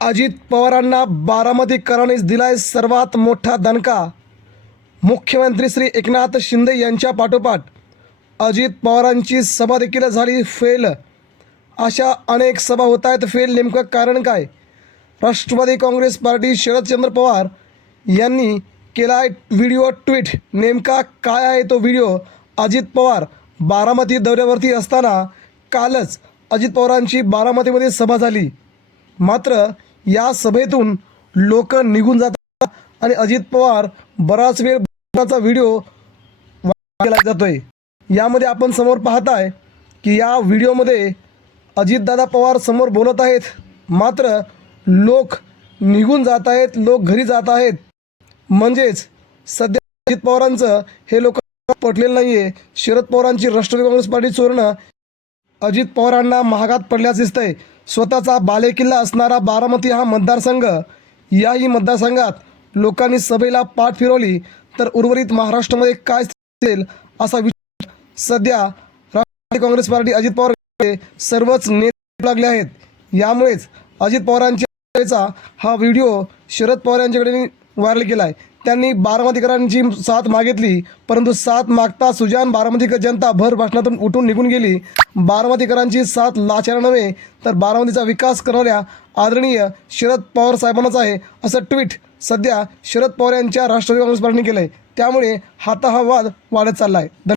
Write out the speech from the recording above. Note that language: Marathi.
अजित पवारांना बारामतीकरांनीच दिलाय सर्वात मोठा दणका. मुख्यमंत्री श्री एकनाथ शिंदे यांच्या पाठोपाठ अजित पवारांची सभा देखील झाली फेल. अशा अनेक सभा होत आहेत फेल नेमकं कारण काय? राष्ट्रवादी काँग्रेस पार्टी शरदचंद्र पवार यांनी केला आहे व्हिडिओ ट्विट. नेमका काय आहे तो व्हिडिओ? अजित पवार बारामती दौऱ्यावरती असताना कालच अजित पवारांची बारामतीमध्ये सभा झाली. मात्र या सभेतून लोक निघून जातात आणि अजित पवार बराच वेळ बोलण्याचा व्हिडिओ केला जातोय. यामध्ये आपण समोर पाहताय की या व्हिडिओमध्ये अजितदादा पवार समोर बोलत आहेत. मात्र लोक निघून जात आहेत लोक घरी जात आहेत. म्हणजेच सध्या अजित पवारांचं हे लोक पटलेलं नाही आहे शरद पवारांची राष्ट्रवादी काँग्रेस पार्टी चोरणं अजित पवारांना महागात पडल्याचं दिसतंय. स्वतःचा बालेकिल्ला असणारा बारामती हा मतदारसंघ. याही मतदारसंघात लोकांनी सभेला पाठ फिरवली तर उर्वरित महाराष्ट्रामध्ये काय असेल असा विचार सध्या राष्ट्रवादी काँग्रेस पार्टी अजित पवार सर्वच नेते लागले आहेत. यामुळेच अजित पवारांच्या हा व्हिडिओ शरद पवार यांच्याकडे व्हायरल केला आहे त्यांनी बारामतीकरांची साथ मागितली परंतु साथ मागता सुजान बारामतीकर जनता भर भाषणातून उठून निघून गेली. बारामतीकरांची साथ लाचार नव्हे तर बारामतीचा विकास करणाऱ्या आदरणीय शरद पवार साहेबांनाच आहे असं ट्विट सध्या शरद पवार यांच्या राष्ट्रवादी काँग्रेस पार्टीने केलं आहे त्यामुळे हाता हा वाद वाढत चालला आहे